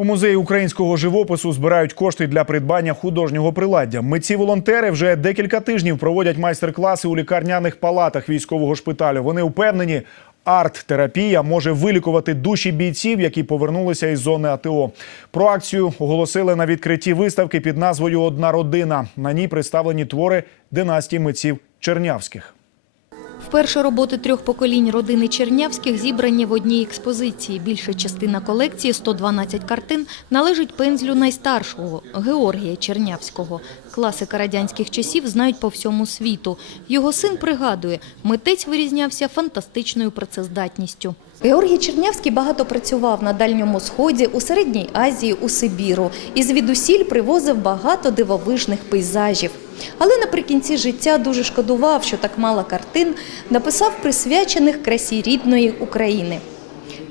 У музеї українського живопису збирають кошти для придбання художнього приладдя. Митці-волонтери вже декілька тижнів проводять майстер-класи у лікарняних палатах військового шпиталю. Вони впевнені, арт-терапія може вилікувати душі бійців, які повернулися із зони АТО. Про акцію оголосили на відкритті виставки під назвою Одна родина. На ній представлені твори династії митців Чернявських. Вперше роботи трьох поколінь родини Чернявських зібрані в одній експозиції. Більша частина колекції, 112 картин, належить пензлю найстаршого – Георгія Чернявського. Класика радянських часів знають по всьому світу. Його син пригадує, митець вирізнявся фантастичною працездатністю. Георгій Чернявський багато працював на Дальньому Сході, у Середній Азії, у Сибіру. І звідусіль привозив багато дивовижних пейзажів. Але наприкінці життя дуже шкодував, що так мало картин написав присвячених красі рідної України.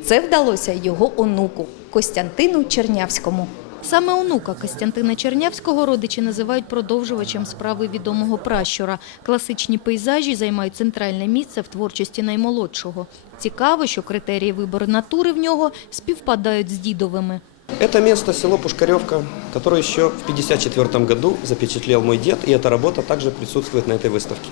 Це вдалося його онуку Костянтину Чернявському. Саме онука Костянтина Чернявського родичі називають продовжувачем справи відомого пращура. Класичні пейзажі займають центральне місце в творчості наймолодшого. Цікаво, що критерії вибору натури в нього співпадають з дідовими. Это место село Пушкаревка, которое еще в 1954 году запечатлел мой дед, и эта работа также присутствует на этой выставке.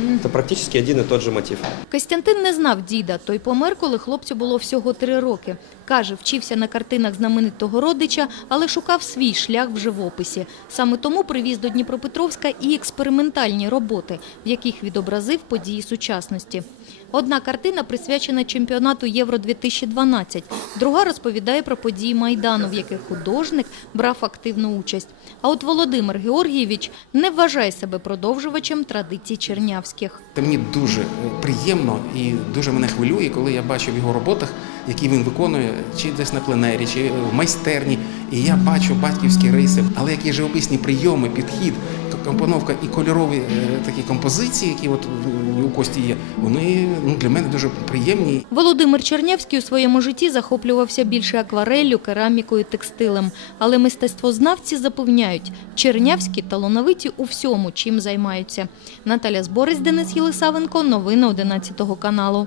Это практически один и тот же мотив. Костянтин не знав діда. Той помер, коли хлопцю було всього три роки. Каже, вчився на картинах знаменитого родича, але шукав свій шлях в живописі. Саме тому привіз до Дніпропетровська і експериментальні роботи, в яких відобразив події сучасності. Одна картина присвячена чемпіонату Євро-2012, друга розповідає про події Майдану, в яких художник брав активну участь. А от Володимир Георгійович не вважає себе продовжувачем традицій чернявських. Та мені дуже е, приємно і дуже мене хвилює, коли я бачу в його роботах, які він виконує, чи десь на пленері, чи в майстерні. І я бачу батьківські риси, але які живописні прийоми, підхід, компоновка і кольорові е, такі композиції, які от у Кості є, вони ну, для мене дуже приємні. Володимир Чернявський у своєму житті захоплювався більше аквареллю, керамікою, текстилем. Але мистецтвознавці запевняють, чернявські талановиті у всьому, чим займаються. Наталя Зборець, Денис Єлисавенко. Новини 11 каналу.